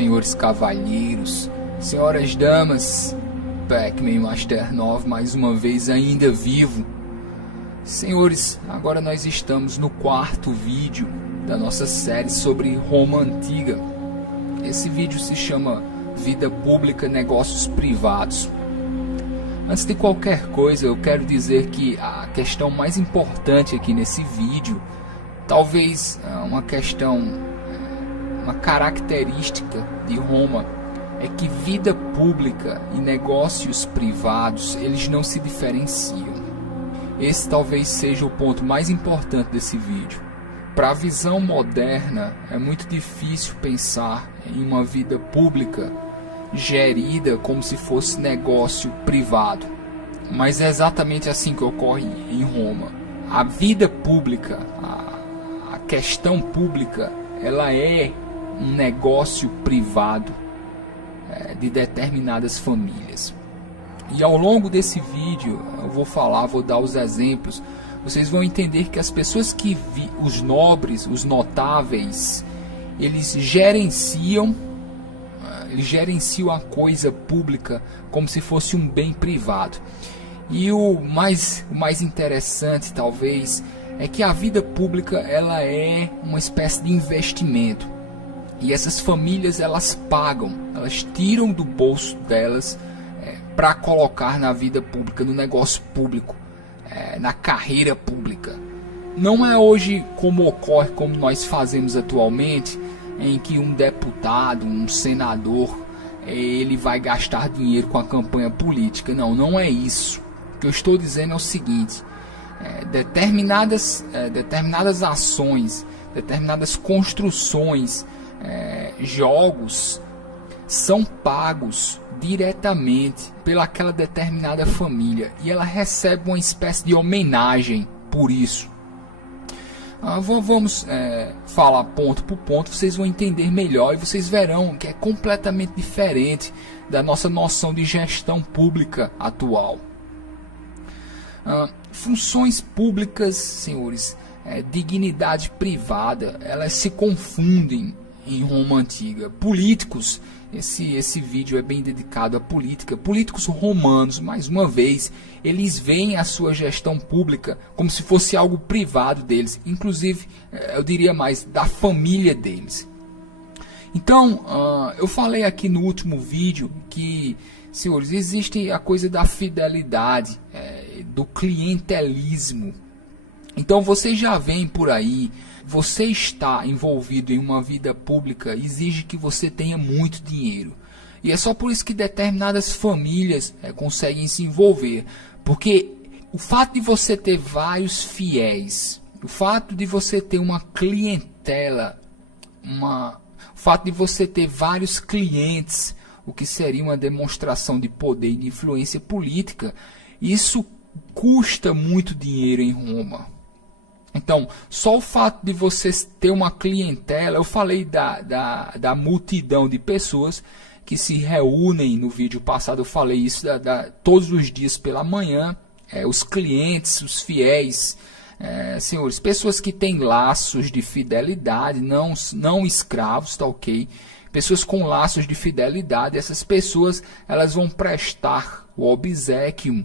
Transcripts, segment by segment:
senhores cavalheiros, senhoras damas, Pac-Man Master 9 mais uma vez ainda vivo. Senhores, agora nós estamos no quarto vídeo da nossa série sobre Roma Antiga. Esse vídeo se chama Vida Pública, Negócios Privados. Antes de qualquer coisa, eu quero dizer que a questão mais importante aqui nesse vídeo, talvez uma característica de Roma, é que vida pública e negócios privados, eles não se diferenciam. Esse talvez seja o ponto mais importante desse vídeo. Para a visão moderna, é muito difícil pensar em uma vida pública gerida como se fosse negócio privado. Mas é exatamente assim que ocorre em Roma. A vida pública, a questão pública, ela é um negócio privado de determinadas famílias. E ao longo desse vídeo eu vou dar os exemplos. Vocês vão entender que as pessoas os nobres, os notáveis, eles gerenciam a coisa pública como se fosse um bem privado. E o mais interessante, talvez, é que a vida pública ela é uma espécie de investimento. E essas famílias, elas pagam, elas tiram do bolso delas para colocar na vida pública, no negócio público, na carreira pública. Não é hoje como ocorre, como nós fazemos atualmente, em que um deputado, um senador, ele vai gastar dinheiro com a campanha política. Não é isso. O que eu estou dizendo é o seguinte: determinadas ações, determinadas construções, jogos são pagos diretamente pelaquela determinada família e ela recebe uma espécie de homenagem por isso. Vamos falar ponto por ponto, vocês vão entender melhor e vocês verão que é completamente diferente da nossa noção de gestão pública atual. Funções públicas, senhores, dignidade privada, elas se confundem em Roma Antiga. Políticos, esse vídeo é bem dedicado à política. Políticos romanos, mais uma vez, eles veem a sua gestão pública como se fosse algo privado deles, inclusive, eu diria mais, da família deles. Então, eu falei aqui no último vídeo que, senhores, existe a coisa da fidelidade, do clientelismo. Então, vocês já veem por aí. Você está envolvido em uma vida pública exige que você tenha muito dinheiro. E é só por isso que determinadas famílias conseguem se envolver. Porque o fato de você ter vários fiéis, o fato de você ter uma clientela, o fato de você ter vários clientes, o que seria uma demonstração de poder e de influência política, isso custa muito dinheiro em Roma. Então, só o fato de você ter uma clientela, eu falei da multidão de pessoas que se reúnem no vídeo passado, eu falei isso todos os dias pela manhã, os clientes, os fiéis, senhores, pessoas que têm laços de fidelidade, não escravos, tá ok? Pessoas com laços de fidelidade, essas pessoas elas vão prestar o obséquio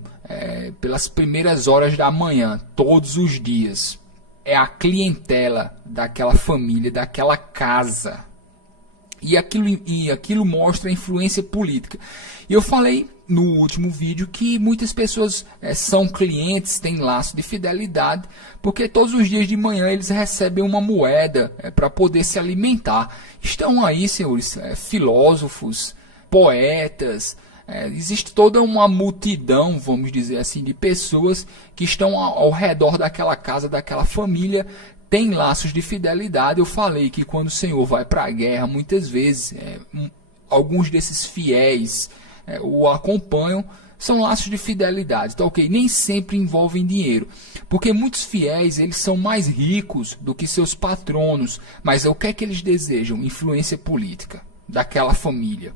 pelas primeiras horas da manhã, todos os dias. É a clientela daquela família, daquela casa. E aquilo mostra a influência política. E eu falei no último vídeo que muitas pessoas são clientes, têm laço de fidelidade, porque todos os dias de manhã eles recebem uma moeda para poder se alimentar. Estão aí, senhores, filósofos, poetas. Existe toda uma multidão, vamos dizer assim, de pessoas que estão ao redor daquela casa, daquela família, tem laços de fidelidade. Eu falei que quando o Senhor vai para a guerra, muitas vezes, alguns desses fiéis o acompanham, são laços de fidelidade, tá ok? Nem sempre envolvem dinheiro, porque muitos fiéis, eles são mais ricos do que seus patronos, mas o que é que eles desejam? Influência política daquela família.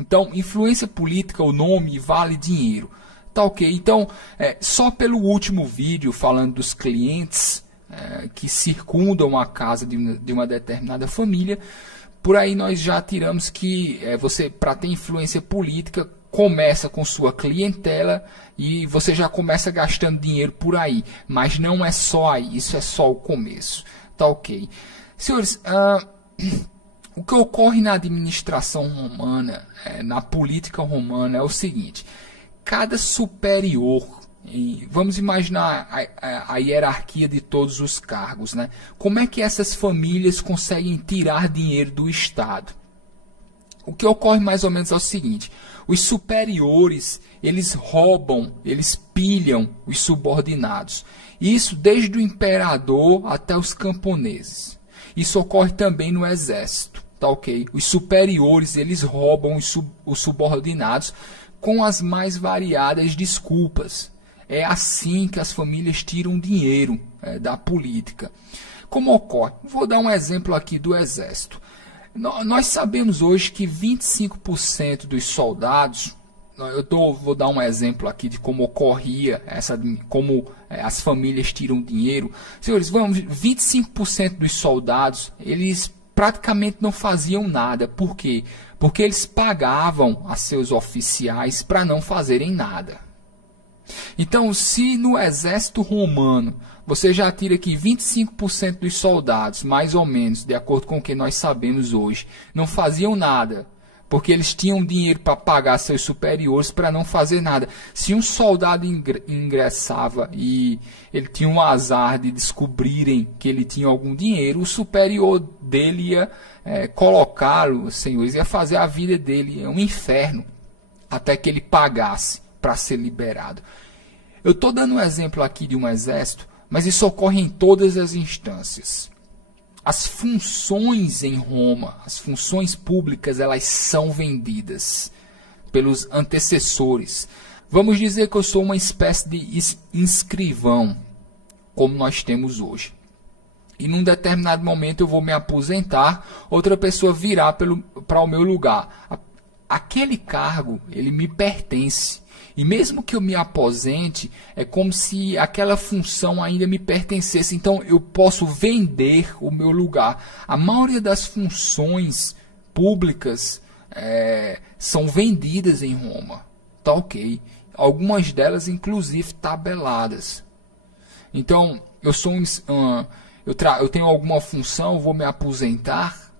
Então, influência política, o nome vale dinheiro. Tá ok? Então, só pelo último vídeo falando dos clientes que circundam a casa de uma determinada família, Por aí nós já tiramos que você, para ter influência política, começa com sua clientela e você já começa gastando dinheiro por aí. Mas não é só aí, isso é só o começo. Tá ok. Senhores, o que ocorre na administração romana, na política romana, é o seguinte: cada superior, vamos imaginar a hierarquia de todos os cargos, né? Como é que essas famílias conseguem tirar dinheiro do Estado? O que ocorre mais ou menos é o seguinte: os superiores, eles roubam, eles pilham os subordinados. Isso desde o imperador até os camponeses. Isso ocorre também no exército, tá ok? Os superiores, eles roubam os subordinados com as mais variadas desculpas. É assim que as famílias tiram dinheiro da política. Como ocorre? Vou dar um exemplo aqui do exército. Nós sabemos hoje que 25% dos soldados, vou dar um exemplo aqui de como ocorria, como as famílias tiram dinheiro. Senhores, 25% dos soldados, eles praticamente não faziam nada. Por quê? Porque eles pagavam a seus oficiais para não fazerem nada. Então, se no exército romano você já tira aqui 25% dos soldados, mais ou menos, de acordo com o que nós sabemos hoje, não faziam nada, porque eles tinham dinheiro para pagar seus superiores para não fazer nada. Se um soldado ingressava e ele tinha um azar de descobrirem que ele tinha algum dinheiro, o superior dele ia colocá-lo, senhores, ia fazer a vida dele um inferno, até que ele pagasse para ser liberado. Eu estou dando um exemplo aqui de um exército, mas isso ocorre em todas as instâncias. As funções em Roma, as funções públicas, elas são vendidas pelos antecessores. Vamos dizer que eu sou uma espécie de escrivão, como nós temos hoje. E num determinado momento eu vou me aposentar, outra pessoa virá para o meu lugar. Aquele cargo, ele me pertence. E mesmo que eu me aposente, é como se aquela função ainda me pertencesse. Então eu posso vender o meu lugar. A maioria das funções públicas são vendidas em Roma. Tá ok. Algumas delas, inclusive, tabeladas. Então, eu tenho alguma função, vou me aposentar.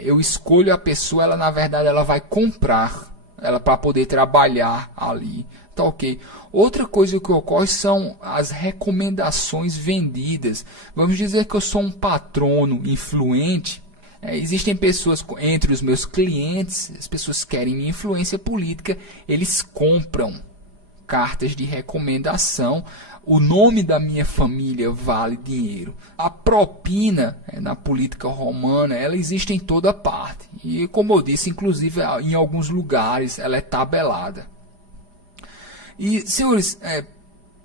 Eu escolho a pessoa, ela na verdade ela vai comprar ela para poder trabalhar ali, tá ok? Outra coisa que ocorre são as recomendações vendidas. Vamos dizer que eu sou um patrono influente. Existem pessoas entre os meus clientes, as pessoas querem minha influência política, eles compram cartas de recomendação. O nome da minha família vale dinheiro. A propina na política romana, ela existe em toda parte. E como eu disse, inclusive em alguns lugares ela é tabelada. E, senhores,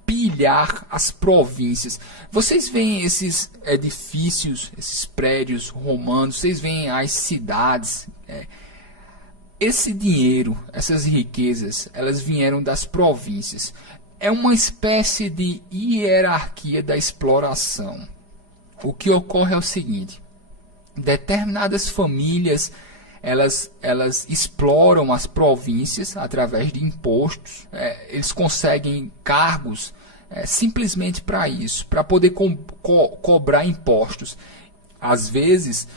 pilhar as províncias. Vocês veem esses edifícios, esses prédios romanos, vocês veem as cidades. Esse dinheiro, essas riquezas, elas vieram das províncias. É uma espécie de hierarquia da exploração. O que ocorre é o seguinte: determinadas famílias elas exploram as províncias através de impostos. Eles conseguem cargos simplesmente para isso, para poder cobrar impostos. Às vezes,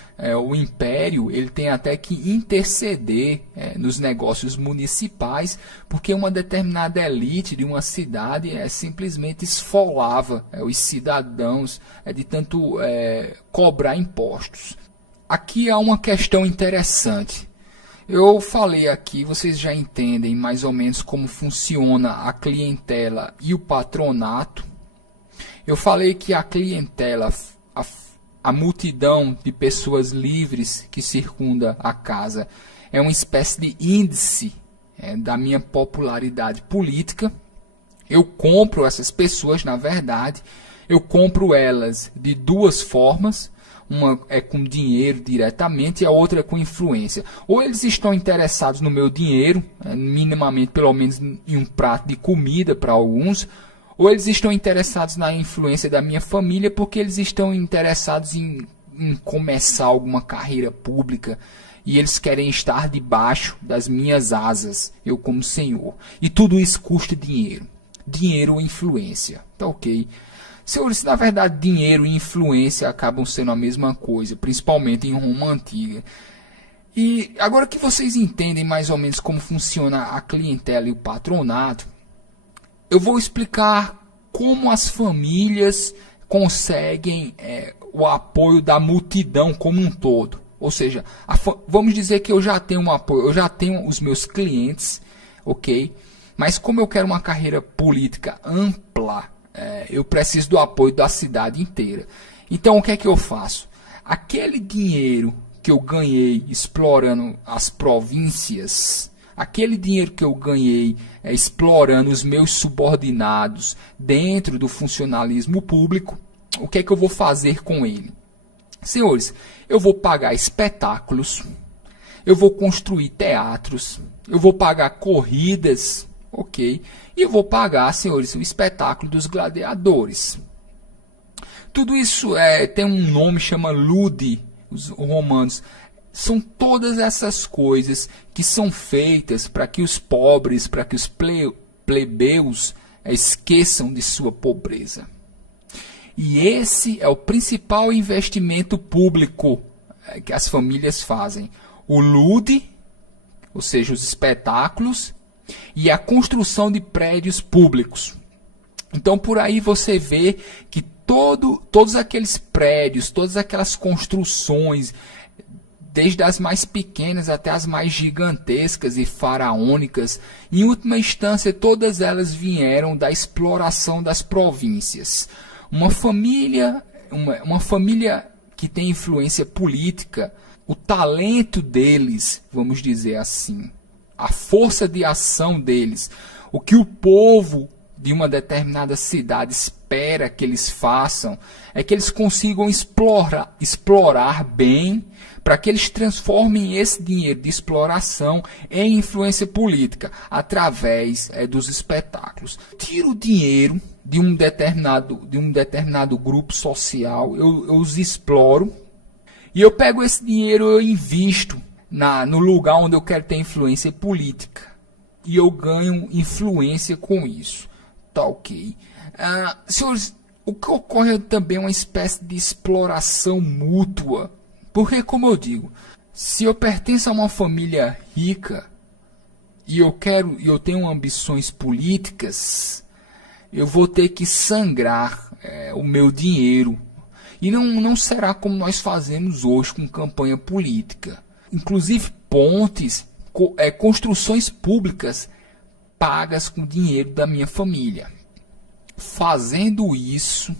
o império ele tem até que interceder nos negócios municipais, porque uma determinada elite de uma cidade simplesmente esfolava os cidadãos de tanto cobrar impostos. Aqui há uma questão interessante. Eu falei aqui, vocês já entendem mais ou menos como funciona a clientela e o patronato. Eu falei que a clientela, a multidão de pessoas livres que circunda a casa, é uma espécie de índice da minha popularidade política. Eu compro essas pessoas, na verdade, eu compro elas de duas formas. Uma é com dinheiro diretamente e a outra é com influência. Ou eles estão interessados no meu dinheiro, minimamente pelo menos em um prato de comida para alguns, ou eles estão interessados na influência da minha família porque eles estão interessados em em começar alguma carreira pública e eles querem estar debaixo das minhas asas, eu como senhor. E tudo isso custa dinheiro. Dinheiro ou influência. Tá ok? Senhores, na verdade, dinheiro e influência acabam sendo a mesma coisa, principalmente em Roma Antiga. E agora que vocês entendem mais ou menos como funciona a clientela e o patronato, eu vou explicar como as famílias conseguem o apoio da multidão como um todo. Ou seja, vamos dizer que eu já tenho um apoio, eu já tenho os meus clientes, ok? Mas como eu quero uma carreira política ampla, eu preciso do apoio da cidade inteira. Então o que é que eu faço? Aquele dinheiro que eu ganhei explorando as províncias, aquele dinheiro que eu ganhei explorando os meus subordinados dentro do funcionalismo público, o que é que eu vou fazer com ele? Senhores, eu vou pagar espetáculos, eu vou construir teatros, eu vou pagar corridas, ok? E eu vou pagar, senhores, o espetáculo dos gladiadores. Tudo isso tem um nome, chama ludi, os romanos. São todas essas coisas que são feitas para que os pobres, para que os plebeus esqueçam de sua pobreza. E esse é o principal investimento público que as famílias fazem. O lude, ou seja, os espetáculos, e a construção de prédios públicos. Então, por aí você vê que todos aqueles prédios, todas aquelas construções, desde as mais pequenas até as mais gigantescas e faraônicas, em última instância, todas elas vieram da exploração das províncias. Uma família que tem influência política, o talento deles, vamos dizer assim, a força de ação deles, o que o povo de uma determinada cidade espera que eles façam, é que eles consigam explorar bem, para que eles transformem esse dinheiro de exploração em influência política, através dos espetáculos. Tiro o dinheiro de um determinado grupo social, eu os exploro, e eu pego esse dinheiro e eu invisto no lugar onde eu quero ter influência política. E eu ganho influência com isso. Tá ok. Senhores, o que ocorre também é uma espécie de exploração mútua. Porque, como eu digo, se eu pertenço a uma família rica e eu tenho ambições políticas, eu vou ter que sangrar o meu dinheiro. E não será como nós fazemos hoje com campanha política. Inclusive pontes, construções públicas pagas com dinheiro da minha família. Fazendo isso,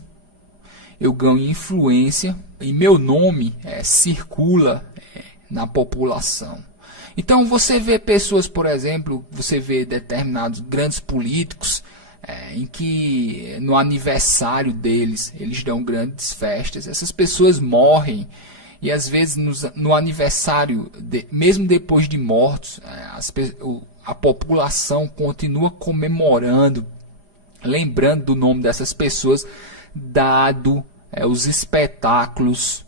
eu ganho influência e meu nome circula na população. Então você vê pessoas, por exemplo, você vê determinados grandes políticos em que no aniversário deles eles dão grandes festas. Essas pessoas morrem. E às vezes no aniversário, mesmo depois de mortos, a população continua comemorando, lembrando do nome dessas pessoas, dado os espetáculos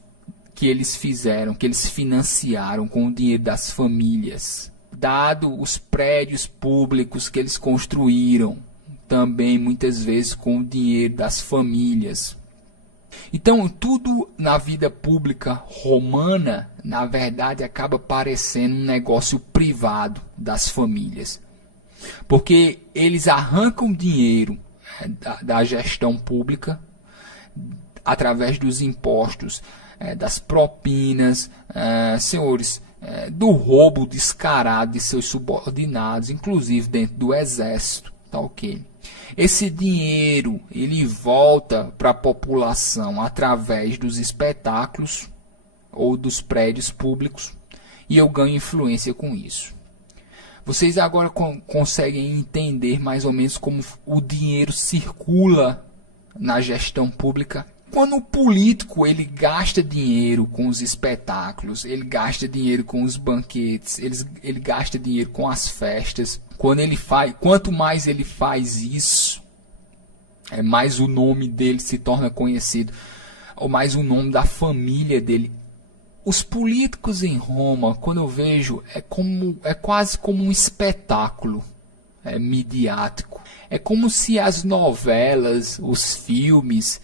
que eles fizeram, que eles financiaram com o dinheiro das famílias, dado os prédios públicos que eles construíram, também muitas vezes com o dinheiro das famílias. Então, tudo na vida pública romana, na verdade, acaba parecendo um negócio privado das famílias. Porque eles arrancam dinheiro da gestão pública, através dos impostos, das propinas, senhores, do roubo descarado de seus subordinados, inclusive dentro do exército. Tá ok? Esse dinheiro ele volta para a população através dos espetáculos ou dos prédios públicos e eu ganho influência com isso. Vocês agora conseguem entender mais ou menos como o dinheiro circula na gestão pública? Quando o político ele gasta dinheiro com os espetáculos, ele gasta dinheiro com os banquetes, ele gasta dinheiro com as festas. Quanto mais ele faz isso, mais o nome dele se torna conhecido. ou mais o nome da família dele. Os políticos em Roma, quando eu vejo, é quase como um espetáculo midiático. É como se as novelas, os filmes,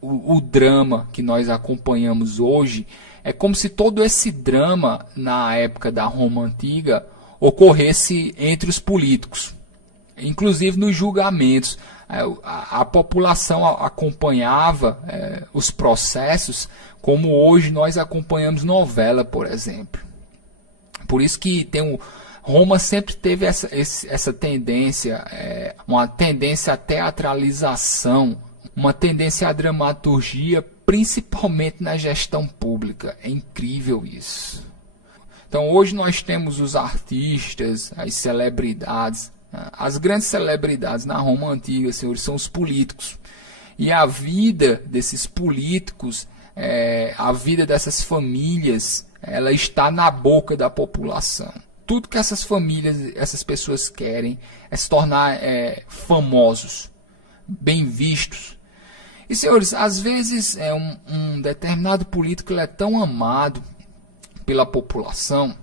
o drama que nós acompanhamos hoje, é como se todo esse drama na época da Roma Antiga ocorresse entre os políticos. Inclusive nos julgamentos, a população acompanhava os processos como hoje nós acompanhamos novela, por exemplo. Por isso que Roma sempre teve essa tendência, uma tendência à teatralização, uma tendência à dramaturgia, principalmente na gestão pública. É incrível isso. Então hoje nós temos os artistas, as celebridades. As grandes celebridades na Roma Antiga, senhores, são os políticos. E a vida desses políticos, a vida dessas famílias, ela está na boca da população. Tudo que essas famílias, essas pessoas querem é se tornar famosos, bem vistos. E, senhores, às vezes um determinado político ele é tão amado pela população,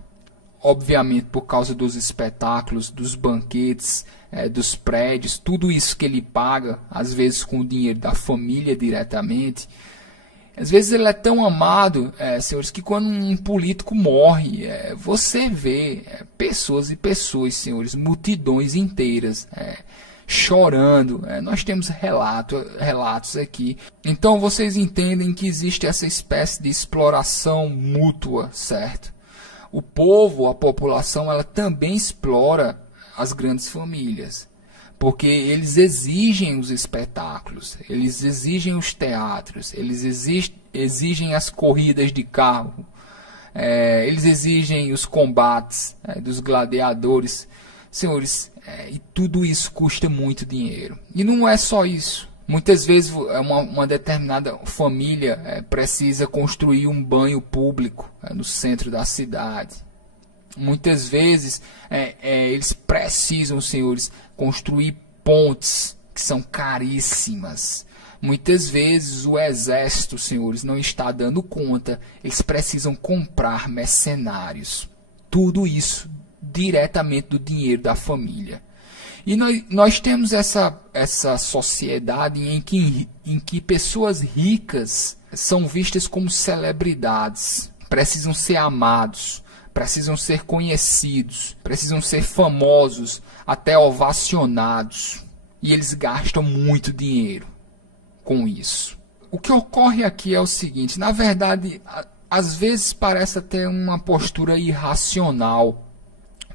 obviamente por causa dos espetáculos, dos banquetes, dos prédios, tudo isso que ele paga, às vezes com o dinheiro da família diretamente. Às vezes ele é tão amado, senhores, que quando um político morre, você vê pessoas e pessoas, senhores, multidões inteiras chorando. Nós temos relatos aqui. Então vocês entendem que existe essa espécie de exploração mútua, certo? O povo, a população, ela também explora as grandes famílias, porque eles exigem os espetáculos, eles exigem os teatros, eles exigem as corridas de carro, eles exigem os combates dos gladiadores. Senhores, e tudo isso custa muito dinheiro. E não é só isso. Muitas vezes uma determinada família precisa construir um banho público no centro da cidade. Muitas vezes eles precisam, senhores, construir pontes que são caríssimas. Muitas vezes o exército, senhores, não está dando conta. Eles precisam comprar mercenários. Tudo isso diretamente do dinheiro da família. E nós temos essa sociedade em que pessoas ricas são vistas como celebridades, precisam ser amados, precisam ser conhecidos, precisam ser famosos, até ovacionados. E eles gastam muito dinheiro com isso. O que ocorre aqui é o seguinte, na verdade, às vezes parece ter uma postura irracional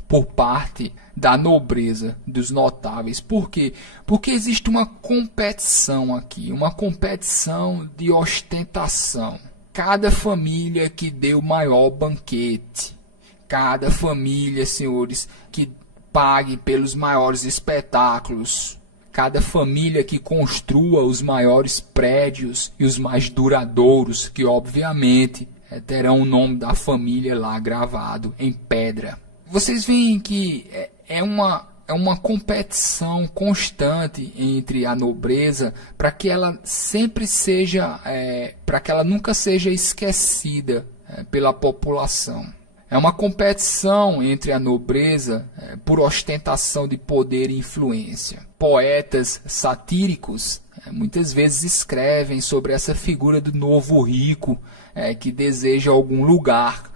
por parte da nobreza, dos notáveis. Por quê? Porque existe uma competição aqui, uma competição de ostentação. Cada família que deu o maior banquete, cada família, senhores, que pague pelos maiores espetáculos, cada família que construa os maiores prédios e os mais duradouros, que obviamente terão o nome da família lá gravado em pedra. Vocês veem que é uma competição constante entre a nobreza para que ela sempre seja, para que ela nunca seja esquecida pela população. É uma competição entre a nobreza por ostentação de poder e influência. Poetas satíricos muitas vezes escrevem sobre essa figura do novo rico que deseja algum lugar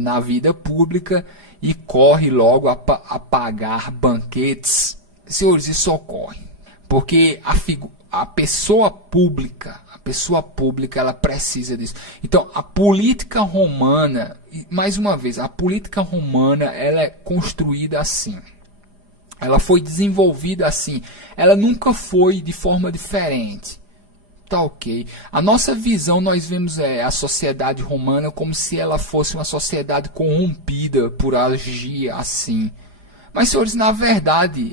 na vida pública e corre logo a pagar banquetes. Senhores, isso ocorre porque a pessoa pública, ela precisa disso. Então, a política romana, mais uma vez, a política romana, ela é construída assim. Ela foi desenvolvida assim. Ela nunca foi de forma diferente. Tá ok. A nossa visão, nós vemos a sociedade romana como se ela fosse uma sociedade corrompida por agir assim. Mas, senhores, na verdade,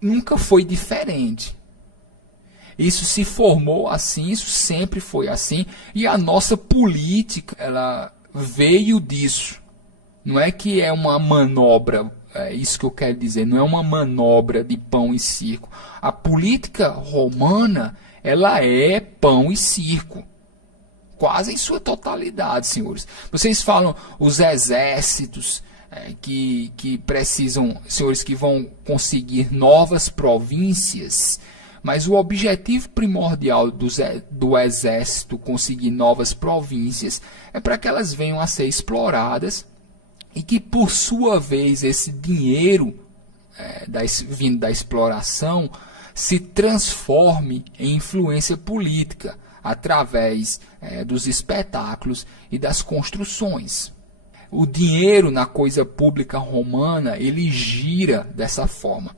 nunca foi diferente. Isso se formou assim, isso sempre foi assim. E a nossa política, ela veio disso. Não é que é uma manobra É isso que eu quero dizer, não é uma manobra de pão e circo. A política romana, ela é pão e circo, quase em sua totalidade, senhores. Vocês falam os exércitos que precisam, senhores, que vão conseguir novas províncias, mas o objetivo primordial do exército conseguir novas províncias é para que elas venham a ser exploradas e que, por sua vez, esse dinheiro vindo da exploração se transforme em influência política através dos espetáculos e das construções. O dinheiro na coisa pública romana, ele gira dessa forma.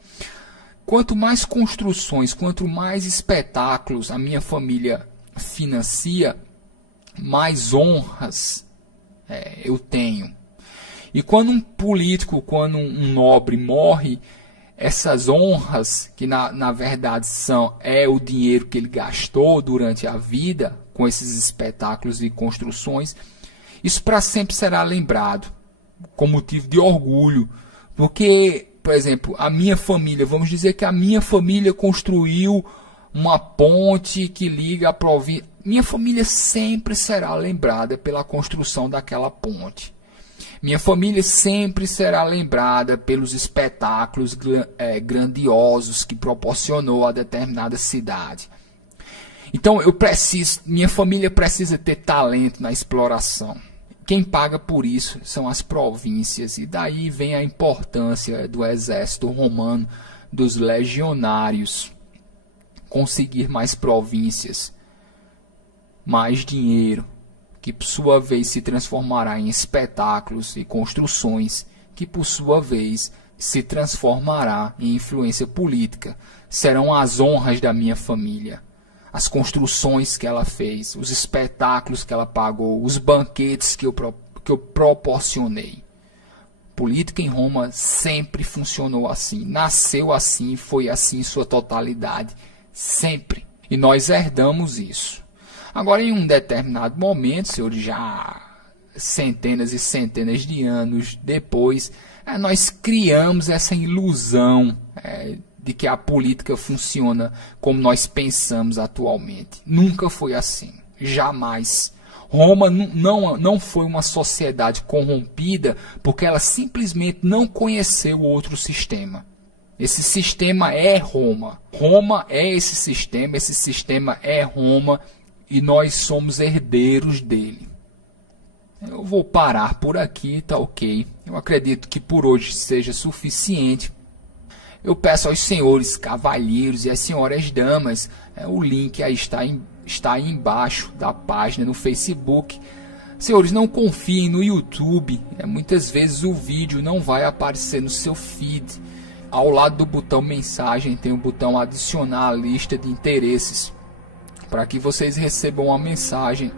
Quanto mais construções, quanto mais espetáculos a minha família financia, mais honras eu tenho. E quando um político, quando um nobre morre, essas honras, que na verdade é o dinheiro que ele gastou durante a vida com esses espetáculos e construções, isso para sempre será lembrado com motivo de orgulho. Porque, por exemplo, a minha família, vamos dizer que a minha família construiu uma ponte que liga a província. Minha família sempre será lembrada pela construção daquela ponte. Minha família sempre será lembrada pelos espetáculos grandiosos que proporcionou a determinada cidade. Então minha família precisa ter talento na exploração. Quem paga por isso são as províncias, e daí vem a importância do exército romano, dos legionários, conseguir mais províncias, mais dinheiro, que por sua vez se transformará em espetáculos e construções, que por sua vez se transformará em influência política. Serão as honras da minha família, as construções que ela fez, os espetáculos que ela pagou, os banquetes que eu proporcionei. Política em Roma sempre funcionou assim, nasceu assim, foi assim em sua totalidade, sempre. E nós herdamos isso. Agora, em um determinado momento, senhores, já centenas e centenas de anos depois, nós criamos essa ilusão de que a política funciona como nós pensamos atualmente. Nunca foi assim, jamais. Roma não foi uma sociedade corrompida porque ela simplesmente não conheceu outro sistema. Esse sistema é Roma. Roma é esse sistema é Roma, e nós somos herdeiros dele. Eu vou parar por aqui, tá ok? Eu acredito que por hoje seja suficiente. Eu peço aos senhores cavalheiros e às senhoras damas, o link aí está aí embaixo da página no Facebook. Senhores, não confiem no YouTube. Muitas vezes o vídeo não vai aparecer no seu feed. Ao lado do botão mensagem tem o botão adicionar à lista de interesses, para que vocês recebam uma mensagem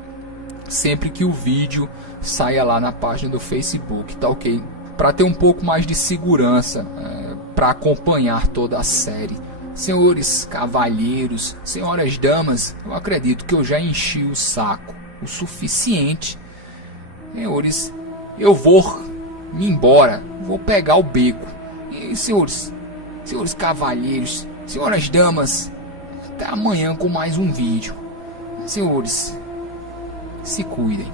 sempre que o vídeo saia lá na página do Facebook, tá ok? Para ter um pouco mais de segurança, para acompanhar toda a série. Senhores cavalheiros, senhoras damas, eu acredito que eu já enchi o saco o suficiente. Senhores, eu vou me embora, vou pegar o beco. E senhores cavalheiros, senhoras damas, até amanhã com mais um vídeo. Senhores, se cuidem.